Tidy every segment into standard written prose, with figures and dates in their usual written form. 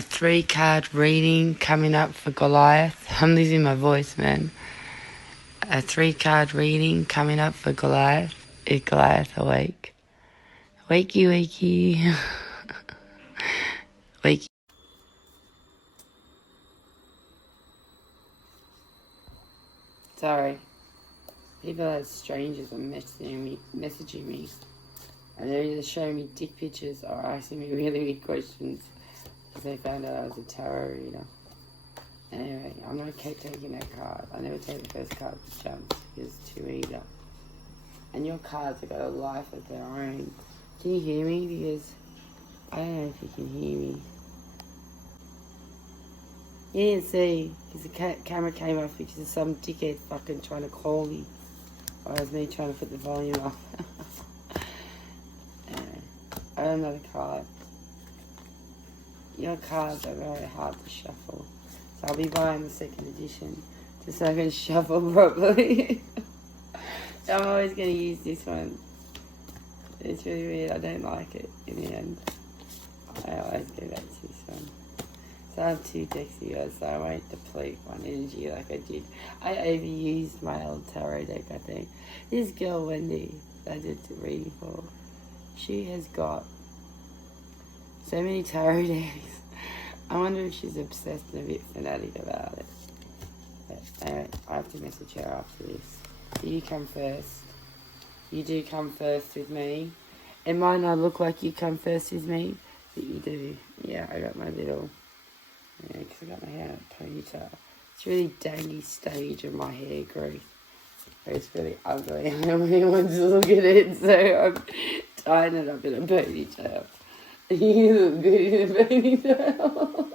a 3-card reading coming up for Goliath. I'm losing my voice, man. A 3-card reading coming up for Goliath. Is Goliath awake? Wakey, wakey. Wakey. Sorry. People as strangers are messaging me. And they're either showing me dick pictures or asking me really weird questions because they found out I was a tarot reader. Anyway, I'm going to keep taking that card. I never take the first card for jumps because it's too eager. And your cards have got a life of their own. Can you hear me? Because I don't know if you can hear me. You didn't see because the camera came off because of some dickhead fucking trying to call me. Or it was me trying to put the volume up. I got another card. Your cards are very hard to shuffle. So I'll be buying the second edition just so I can shuffle properly. So I'm always going to use this one. It's really weird. I don't like it in the end. I always go back to this one. So I have 2 decks here, so I won't deplete one energy like I did. I overused my old tarot deck, I think. This girl, Wendy, that I did the reading for, she has got so many tarot decks. I wonder if she's obsessed and a bit fanatic about it. But anyway, I have to message her after this. You come first. You do come first with me. It might not look like you come first with me, but you do. Yeah, I got my little... Yeah, because I got my hair in a ponytail. It's really dangy stage of my hair growth. It's really ugly. I don't want anyone to look at it, so I'm tying it up in a ponytail. You look good in a ponytail.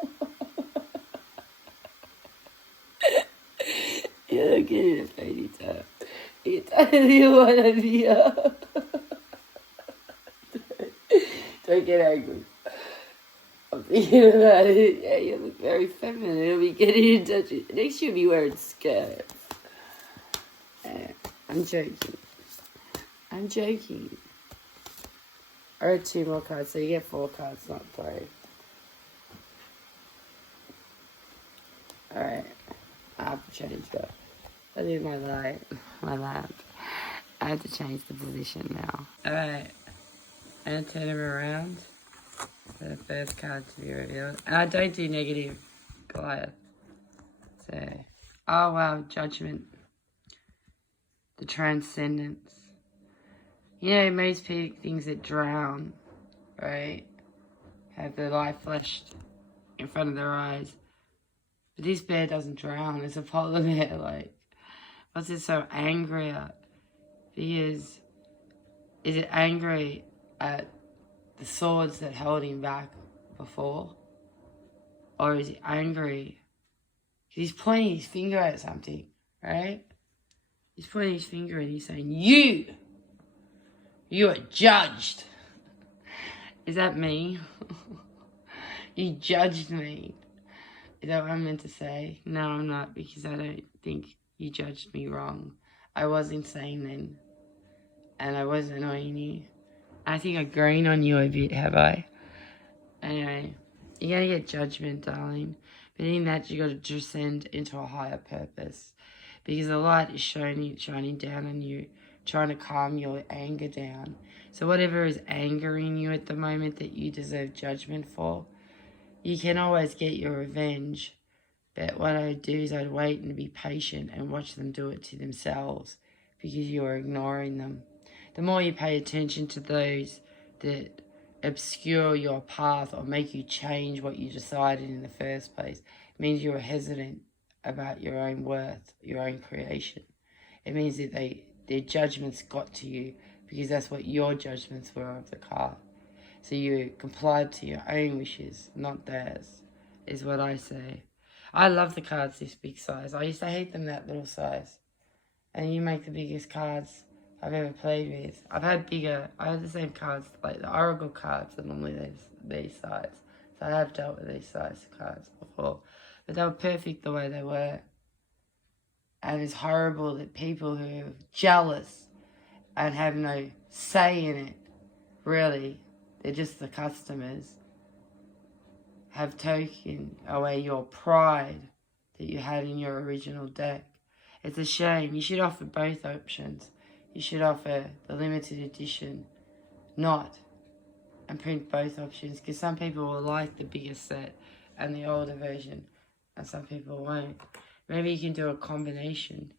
You look good in a ponytail. You totally want to be up. Don't get angry. I'm thinking about it. Yeah, you look very feminine. It'll be getting in touch with... Next you'll be wearing skirts. I'm joking. I'm joking. I wrote 2 more cards, so you get 4 cards, not 3. Alright. I have to change that. I did my lamp. I have to change the position now. Alright. I'm going to turn him around. For the first card to be revealed. And I don't do negative Goliath. So, oh wow, judgment. The transcendence. You know, most things that drown, right, have their life flashed in front of their eyes. But this bear doesn't drown. It's a polar bear. Like, what's it so angry at? Because, is it angry at the swords that held him back before? Or is he angry? He's pointing his finger at something, right? He's pointing his finger and he's saying, you are judged. Is that me? You judged me. Is that what I'm meant to say? No, I'm not, because I don't think you judged me wrong. I was insane then. And I was annoying you. I think I've grown on you a bit, have I? Anyway, you're going to get judgment, darling. But in that, you got to descend into a higher purpose. Because the light is shining down on you, trying to calm your anger down. So whatever is angering you at the moment that you deserve judgment for, you can always get your revenge. But what I'd do is I'd wait and be patient and watch them do it to themselves because you are ignoring them. The more you pay attention to those that obscure your path or make you change what you decided in the first place, it means you're hesitant about your own worth, your own creation. It means that their judgments got to you because that's what your judgments were of the card. So you complied to your own wishes, not theirs, is what I say. I love the cards this big size. I used to hate them that little size. And you make the biggest cards I've ever played with. I had the same cards, like the Oracle cards are normally these size. So I have dealt with these size cards before. But they were perfect the way they were. And it's horrible that people who are jealous and have no say in it, really, they're just the customers, have taken away your pride that you had in your original deck. It's a shame. You should offer both options. You should offer the limited edition, not, and print both options, because some people will like the bigger set and the older version, and some people won't. Maybe you can do a combination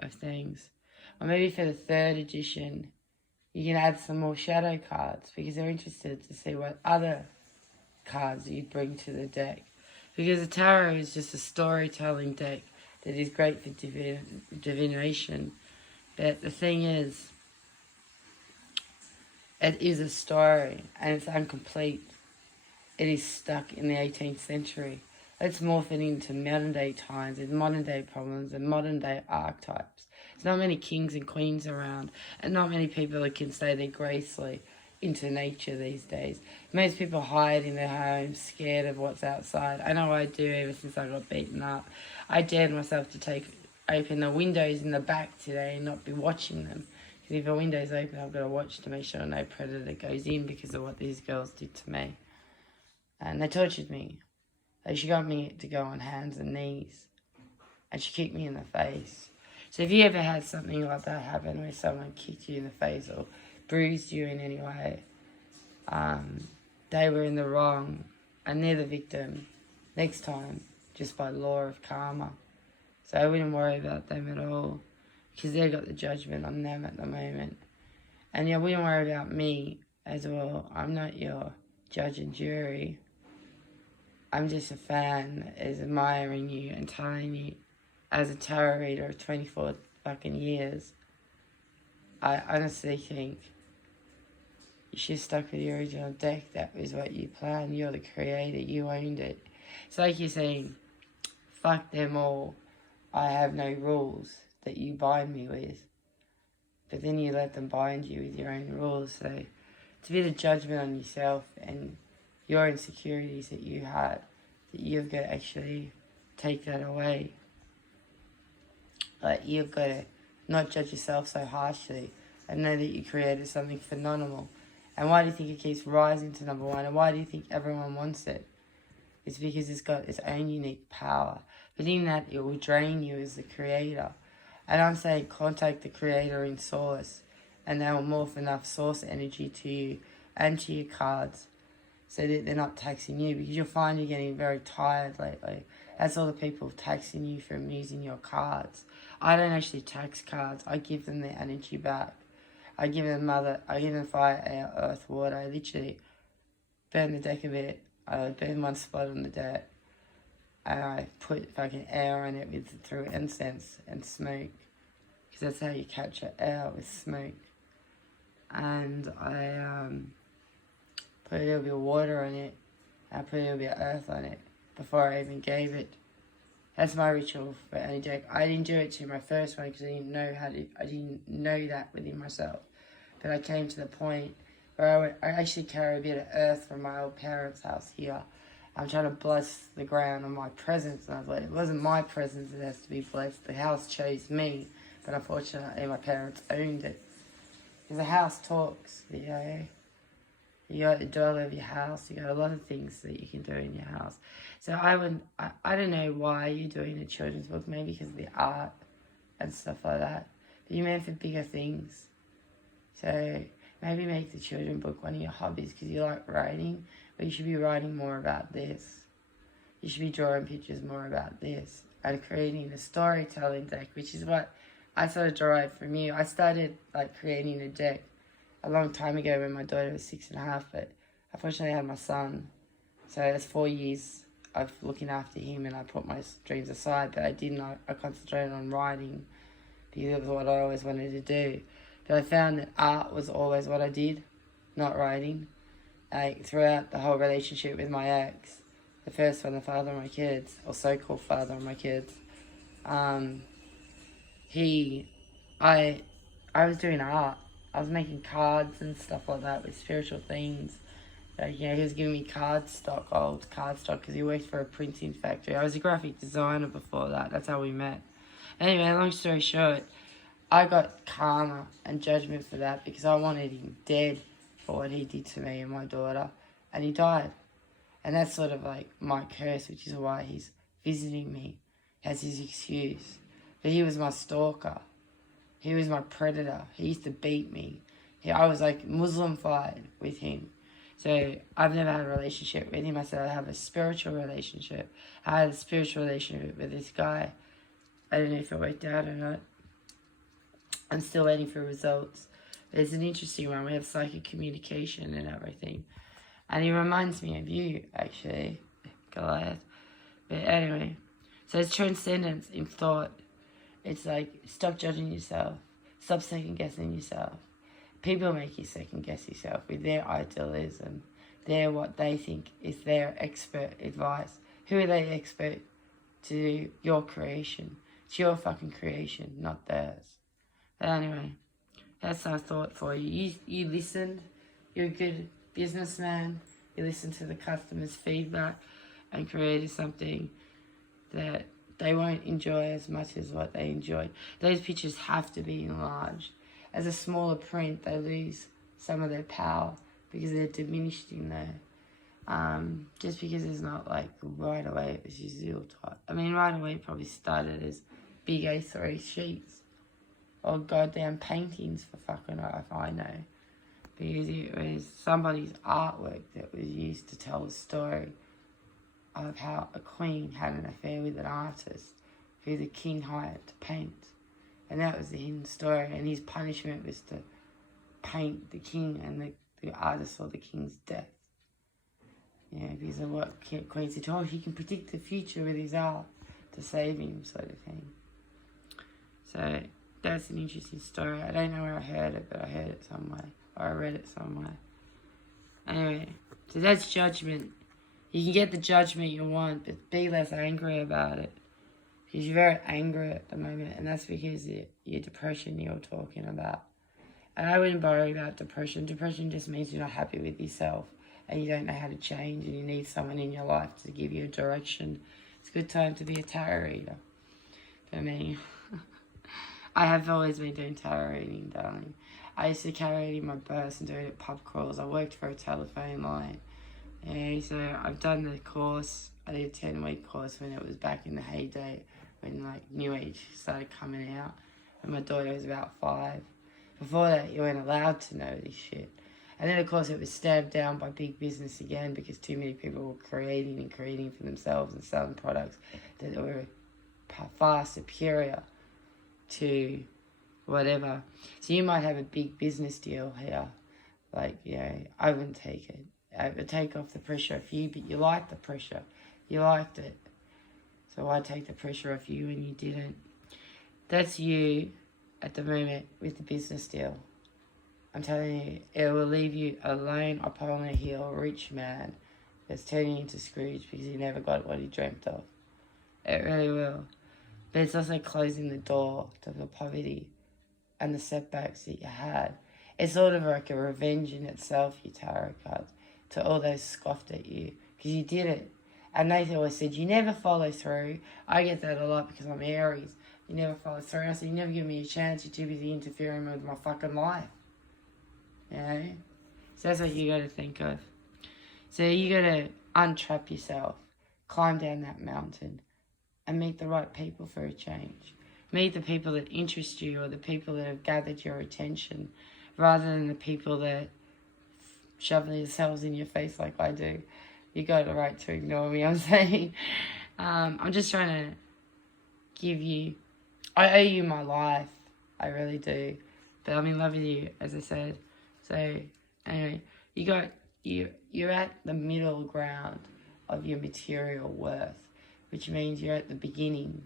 of things. Or maybe for the 3rd edition, you can add some more shadow cards, because they're interested to see what other cards you bring to the deck. Because the tarot is just a storytelling deck that is great for divination. But the thing is, it is a story and it's incomplete. It is stuck in the 18th century. Let's morph it into modern day times and modern day problems and modern day archetypes. There's not many kings and queens around, and not many people that can say they're gracefully into nature these days. Most people hide in their homes, scared of what's outside. I know I do ever since I got beaten up. I dared myself to open the windows in the back today and not be watching them. Because if a window's open, I've got to watch to make sure no predator goes in because of what these girls did to me. And they tortured me. Like, she got me to go on hands and knees. And she kicked me in the face. So if you ever had something like that happen where someone kicked you in the face or bruised you in any way, they were in the wrong and they're the victim next time, just by law of karma. So I wouldn't worry about them at all, because they've got the judgment on them at the moment. And I wouldn't worry about me as well. I'm not your judge and jury. I'm just a fan that is admiring you and telling you, as a tarot reader of 24 fucking years, I honestly think you should have stuck with your original deck. That was what you planned. You're the creator. You owned it. It's like you're saying, fuck them all. I have no rules that you bind me with. But then you let them bind you with your own rules. So it's a bit of judgment on yourself and your insecurities that you had, that you've got to actually take that away. Like, you've got to not judge yourself so harshly and know that you created something phenomenal. And why do you think it keeps rising to number 1? And why do you think everyone wants it? It's because it's got its own unique power. But in that, it will drain you as the creator. And I'm saying contact the creator in source, and they will morph enough source energy to you and to your cards so that they're not taxing you, because you'll find you're getting very tired lately. That's all the people taxing you from using your cards. I don't actually tax cards. I give them their energy back. I give them fire, air, earth, water. I literally burn the deck a bit. I burn one spot on the deck, and I put fucking air on it through incense and smoke, because that's how you capture air, with smoke. And I put a little bit of water on it. I put a little bit of earth on it before I even gave it. That's my ritual for any deck. I didn't do it to my first one because I didn't know that within myself. But I came to the point where I actually carry a bit of earth from my old parents' house here. I'm trying to bless the ground on my presence. And I was like, it wasn't my presence that has to be blessed. The house chose me. But unfortunately, my parents owned it. Because the house talks, you know. You got the door of your house. You got a lot of things that you can do in your house. So I don't know why you're doing a children's book. Maybe because of the art and stuff like that. But you're meant for bigger things. So maybe make the children's book one of your hobbies, because you like writing. But you should be writing more about this. You should be drawing pictures more about this. And creating a storytelling deck, which is what I sort of derived from you. I started creating a deck a long time ago when my daughter was 6.5, but unfortunately I had my son. So that's 4 years of looking after him, and I put my dreams aside, but I concentrated on writing because it was what I always wanted to do. But I found that art was always what I did, not writing. Throughout the whole relationship with my ex, the first one, the father of my kids, or so-called father of my kids, I was doing art. I was making cards and stuff like that with spiritual themes. He was giving me old card stock, because he worked for a printing factory. I was a graphic designer before that. That's how we met. Anyway, long story short, I got karma and judgment for that because I wanted him dead for what he did to me and my daughter. And he died. And that's sort of like my curse, which is why he's visiting me as his excuse. But he was my stalker. He was my predator. He used to beat me. I was like Muslim-fied with him. So I've never had a relationship with him. I said I have a spiritual relationship. I had a spiritual relationship with this guy. I don't know if it worked out or not. I'm still waiting for results. But it's an interesting one. We have psychic communication and everything. And he reminds me of you, actually, Goliath. But anyway, so it's transcendence in thought. It's like, stop judging yourself. Stop second-guessing yourself. People make you second-guess yourself with their idealism. They're what they think is their expert advice. Who are they expert to your creation? It's your fucking creation, not theirs. But anyway, that's our thought for you. You listened. You're a good businessman. You listened to the customer's feedback and created something that they won't enjoy as much as what they enjoyed. Those pictures have to be enlarged. As a smaller print, they lose some of their power because they're diminished in there. Just because it's not like right away, it was your zeal type. I mean, right away it probably started as big A3 sheets or goddamn paintings for fucking if I know. Because it was somebody's artwork that was used to tell the story of how a queen had an affair with an artist who the king hired to paint. And that was the hidden story. And his punishment was to paint the king, and the artist saw the king's death. Yeah, because of what Queen said, oh, he can predict the future with his art to save him, sort of thing. So that's an interesting story. I don't know where I heard it, but I heard it somewhere. Or I read it somewhere. Anyway, so that's judgment. You can get the judgment you want, but be less angry about it. Because you're very angry at the moment, and that's because your depression you're talking about. And I wouldn't worry about depression. Depression just means you're not happy with yourself, and you don't know how to change, and you need someone in your life to give you a direction. It's a good time to be a tarot reader. For me. I have always been doing tarot reading, darling. I used to tarot reading my purse and do it at pub crawls. I worked for a telephone line. Yeah, so I've done the course. I did a 10-week course when it was back in the heyday, when like New Age started coming out, and my daughter was about 5. Before that, you weren't allowed to know this shit. And then, of course, it was stamped down by big business again because too many people were creating for themselves and selling products that were far superior to whatever. So you might have a big business deal here. Like, I wouldn't take it. I would take off the pressure off you, but you liked the pressure. You liked it. So why take the pressure off you when you didn't? That's you at the moment with the business deal. I'm telling you, it will leave you alone upon a hill, rich man that's turning into Scrooge because he never got what he dreamt of. It really will. But it's also closing the door to the poverty and the setbacks that you had. It's sort of like a revenge in itself, you tarot cards, to all those scoffed at you because you did it. And they always said, you never follow through. I get that a lot because I'm Aries. You never follow through. I said, you never give me a chance. You're too busy interfering with my fucking life. You know? So that's what you got to think of. So you got to untrap yourself, climb down that mountain, and meet the right people for a change. Meet the people that interest you or the people that have gathered your attention rather than the people that shove themselves in your face like I do. You got the right to ignore me, I'm saying. I'm just trying to give you... I owe you my life. I really do. But I'm in love with you, as I said. So, anyway, you're at the middle ground of your material worth, which means you're at the beginning.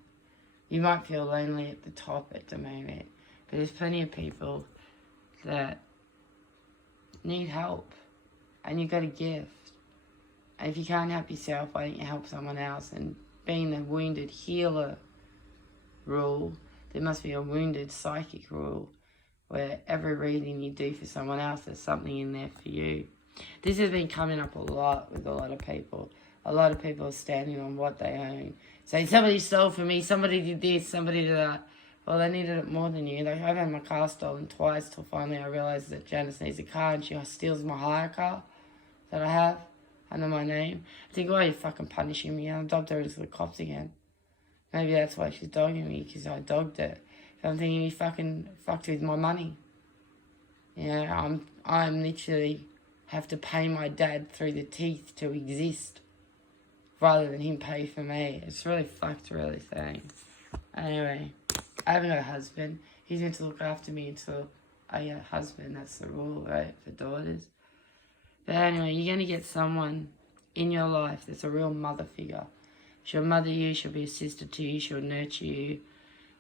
You might feel lonely at the top at the moment, but there's plenty of people that need help, and you got a gift. And if you can't help yourself, why don't you help someone else? And being the wounded healer rule, there must be a wounded psychic rule where every reading you do for someone else, there's something in there for you. This has been coming up a lot with a lot of people. A lot of people are standing on what they own. Saying, somebody stole from me, somebody did this, somebody did that. Well, they needed it more than you. Like, I've had my car stolen twice till finally I realised that Janice needs a car and she steals my hire car that I have. under my name. I think, why are you fucking punishing me? And I'll dog her to the cops again. Maybe that's why she's dogging me, because I dogged it. So I'm thinking, you fucking fucked with my money. I'm literally have to pay my dad through the teeth to exist, rather than him pay for me. It's really fucked, really saying. Anyway, I haven't got a husband. He's meant to look after me until I get a husband. That's the rule, right, for daughters. But anyway, you're going to get someone in your life that's a real mother figure. She'll mother you, she'll be a sister to you, she'll nurture you.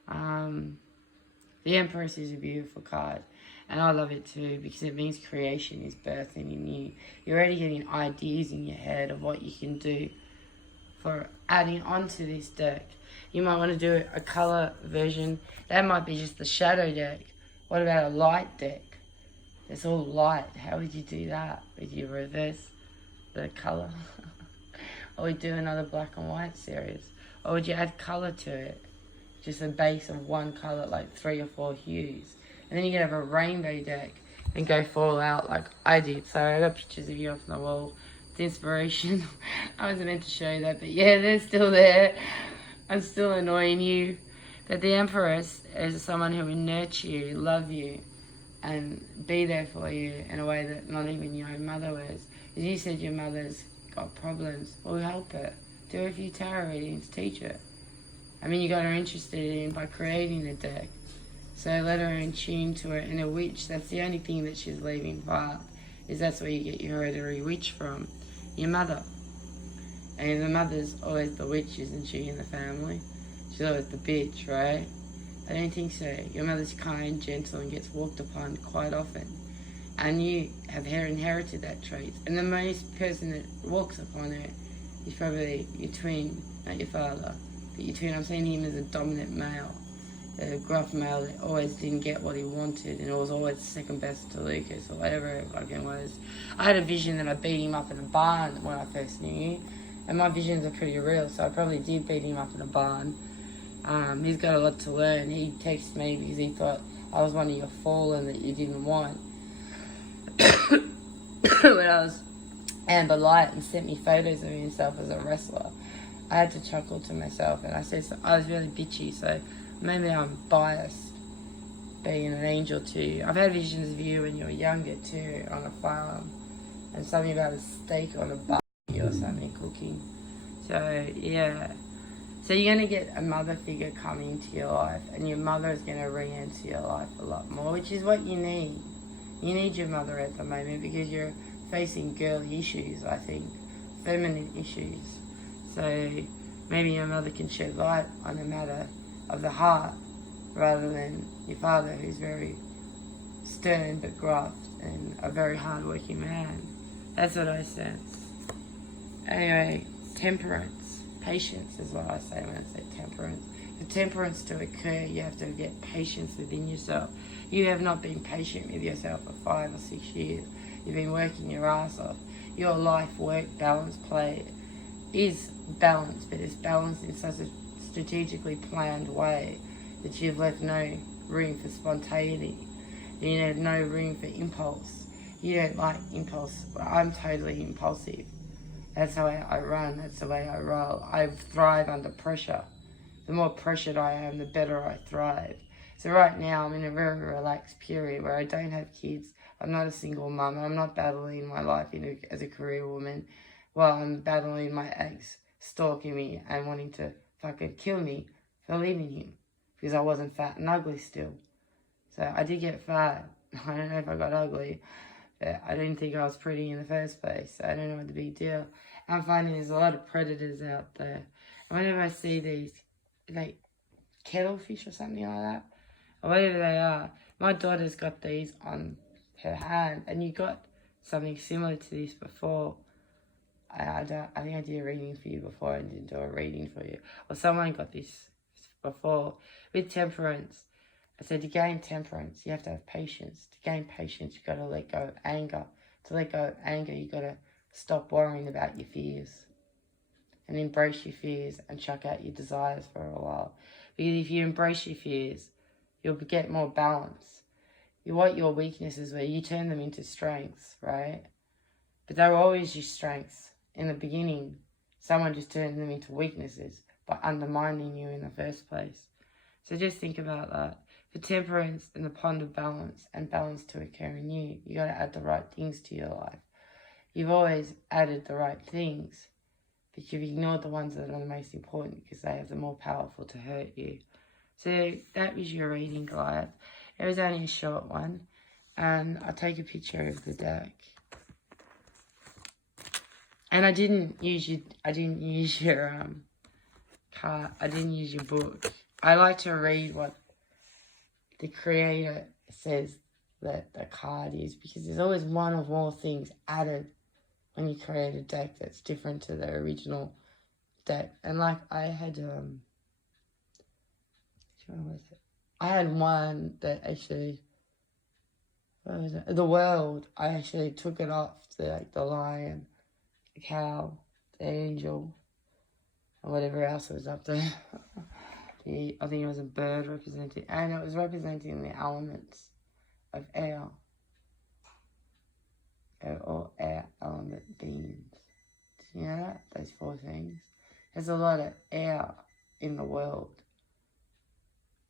The Empress is a beautiful card. And I love it too, because it means creation is birthing in you. You're already getting ideas in your head of what you can do for adding onto this deck. You might want to do a colour version. That might be just the shadow deck. What about a light deck? It's all light. How would you do that? Would you reverse the colour? Or would you do another black and white series? Or would you add colour to it? Just a base of one colour, like 3 or 4 hues. And then you can have a rainbow deck and go full out like I did. So I got pictures of you up on the wall. It's inspiration. I wasn't meant to show you that, but yeah, they're still there. I'm still annoying you. But the Empress is someone who will nurture you, love you, and be there for you in a way that not even your own mother was. As you said, your mother's got problems. Well, help her. Do a few tarot readings, teach her. I mean, you got her interested in by creating the deck. So let her in tune to it. And a witch, that's the only thing that she's leaving part, is that's where you get your hereditary witch from. Your mother. And the mother's always the witch, isn't she, in the family? She's always the bitch, right? I don't think so. Your mother's kind, gentle, and gets walked upon quite often. And you have inherited that trait. And the most person that walks upon her is probably your twin, not your father. But your twin, I'm seeing him as a dominant male. A gruff male that always didn't get what he wanted, and it was always second best to Lucas, or whatever it fucking was. I had a vision that I beat him up in a barn when I first knew you. And my visions are pretty real, so I probably did beat him up in a barn. He's got a lot to learn. He texted me because he thought I was one of your fallen that you didn't want. When I was Amber Light, and sent me photos of himself as a wrestler. I had to chuckle to myself, and I said I was really bitchy, so maybe I'm biased being an angel to you. I've had visions of you when you were younger too, on a farm, and something about a steak on a barbecue or something cooking. So yeah. So you're going to get a mother figure coming into your life, and your mother is going to re-enter your life a lot more, which is what you need. You need your mother at the moment because you're facing girly issues, I think, feminine issues. So maybe your mother can shed light on a matter of the heart rather than your father, who's very stern but gruff and a very hard-working man. That's what I sense. Anyway, temperance. Patience is what I say when I say temperance. For temperance to occur, you have to get patience within yourself. You have not been patient with yourself for 5 or 6 years. You've been working your ass off. Your life, work, balance, play is balanced, but it's balanced in such a strategically planned way that you've left no room for spontaneity. You have no room for impulse. You don't like impulse. I'm totally impulsive. That's the way I run. That's the way I roll. I thrive under pressure. The more pressured I am, the better I thrive. So right now, I'm in a very relaxed period where I don't have kids. I'm not a single mum. I'm not battling my life as a career woman while I'm battling my ex stalking me and wanting to fucking kill me for leaving him because I wasn't fat and ugly still. So I did get fat. I don't know if I got ugly. I didn't think I was pretty in the first place. So I don't know what the big deal. I'm finding there's a lot of predators out there. And whenever I see these, like kettlefish or something like that, or whatever they are, my daughter's got these on her hand, and you got something similar to this before. I think I did a reading for you before and didn't do a reading for you. Or someone got this before. With temperance, I said to gain temperance, you have to have patience. To gain patience, you've got to let go of anger. To let go of anger, you've got to stop worrying about your fears and embrace your fears and chuck out your desires for a while. Because if you embrace your fears, you'll get more balance. What your weaknesses were, you turn them into strengths, right? But they were always your strengths. in the beginning, someone just turned them into weaknesses by undermining you in the first place. So just think about that. For temperance and the pond of balance and balance to occur in you, you got to add the right things to your life. You've always added the right things, but you've ignored the ones that are the most important because they are the more powerful to hurt you. So that was your reading, Goliath. It was only a short one, and I'll take a picture of the deck. And I didn't use your card. I didn't use your book. I like to read what the creator says that the card is, because there's always one or more things added when you create a deck that's different to the original deck. And like I had I had one that actually, what was it? The world. I actually took it off the lion, the cow, the angel, and whatever else was up there. I think it was a bird representing, and it was representing the elements of air, or air element beings. Do you know that? Those 4 things. There's a lot of air in the world.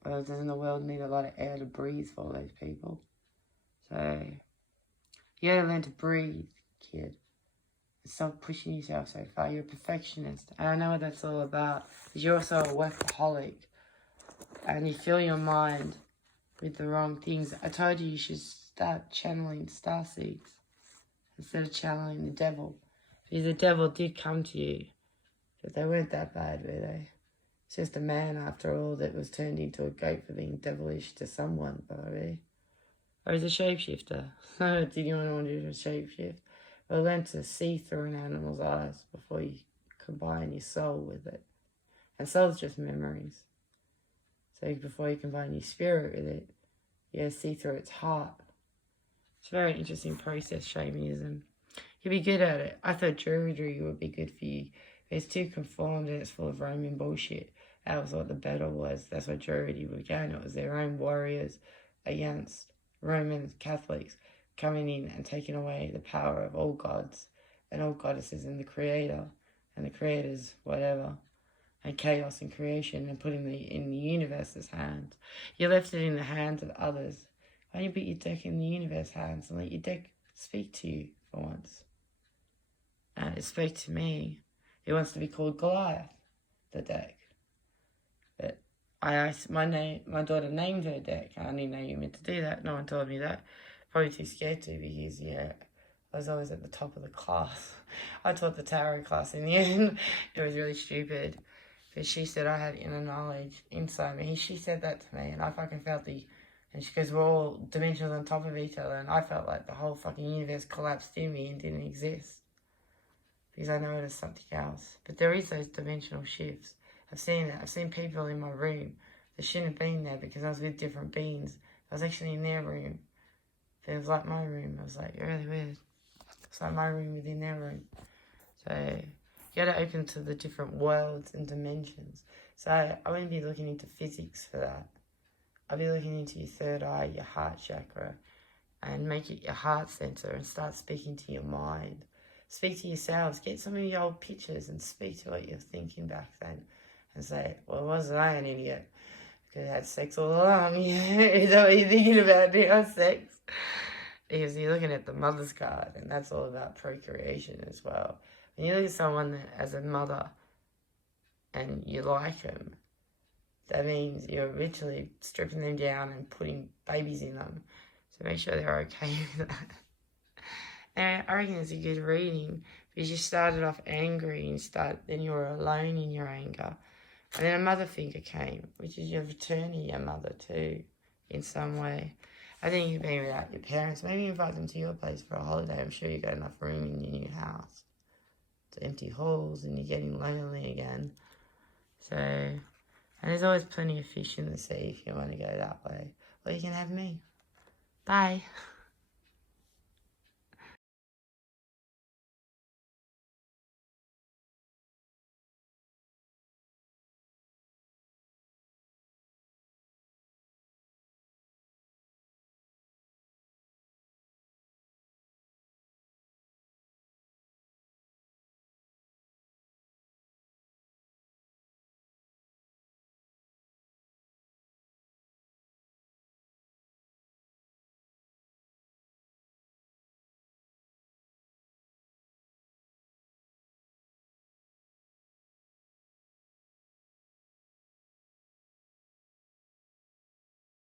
Well, doesn't the world need a lot of air to breathe for all those people? So, you gotta learn to breathe, kid. Stop pushing yourself so far. You're a perfectionist. And I know what that's all about. Because you're also a workaholic. And you fill your mind with the wrong things. I told you should start channeling starseeds instead of channeling the devil. Because the devil did come to you. But they weren't that bad, were they? It's just a man, after all, that was turned into a goat for being devilish to someone, probably. Or he's a shapeshifter. Did you want to do a shapeshift? Well, learn to see through an animal's eyes before you combine your soul with it. And soul's just memories. So before you combine your spirit with it, you gotta see through its heart. It's a very interesting process, shamanism. You'd be good at it. I thought Druidry would be good for you. It's too conformed and it's full of Roman bullshit. That was what the battle was. That's what Druidry began. It was their own warriors against Roman Catholics coming in and taking away the power of all gods and all goddesses and the creator and the creator's whatever, and chaos and creation, and putting it in the universe's hands. You left it in the hands of others. Why don't you put your deck in the universe's hands and let your deck speak to you for once? And it spoke to me. It wants to be called Goliath, the deck. But I asked my daughter named her deck. I didn't know you meant to do that. No one told me that. Probably too scared to, because I was always at the top of the class. I taught the tarot class in the end. It was really stupid. But she said I had inner knowledge inside me. She said that to me, and I fucking felt and she goes, we're all dimensions on top of each other, and I felt like the whole fucking universe collapsed in me and didn't exist. Because I know it as something else. But there is those dimensional shifts. I've seen it. I've seen people in my room that shouldn't have been there because I was with different beings. I was actually in their room. But it was like my room. I was like, you're really weird. It's like my room within their room. So you got to open to the different worlds and dimensions. So I wouldn't be looking into physics for that. I'd be looking into your third eye, your heart chakra, and make it your heart center and start speaking to your mind. Speak to yourselves. Get some of your old pictures and speak to what you're thinking back then. And say, well, wasn't I an idiot? Because I had sex all along. Is that what you're thinking about now, sex? Because you're looking at the mother's card, and that's all about procreation as well. When you look at someone that, as a mother, and you like them, that means you're literally stripping them down and putting babies in them. So make sure they're okay with that. And I reckon it's a good reading, because you started off angry and then you were alone in your anger. And then a mother figure came, which is your returning your mother too, in some way. I think you've been without your parents. Maybe invite them to your place for a holiday. I'm sure you've got enough room in your new house. It's empty halls and you're getting lonely again. So, and there's always plenty of fish in the sea if you want to go that way. Or you can have me. Bye.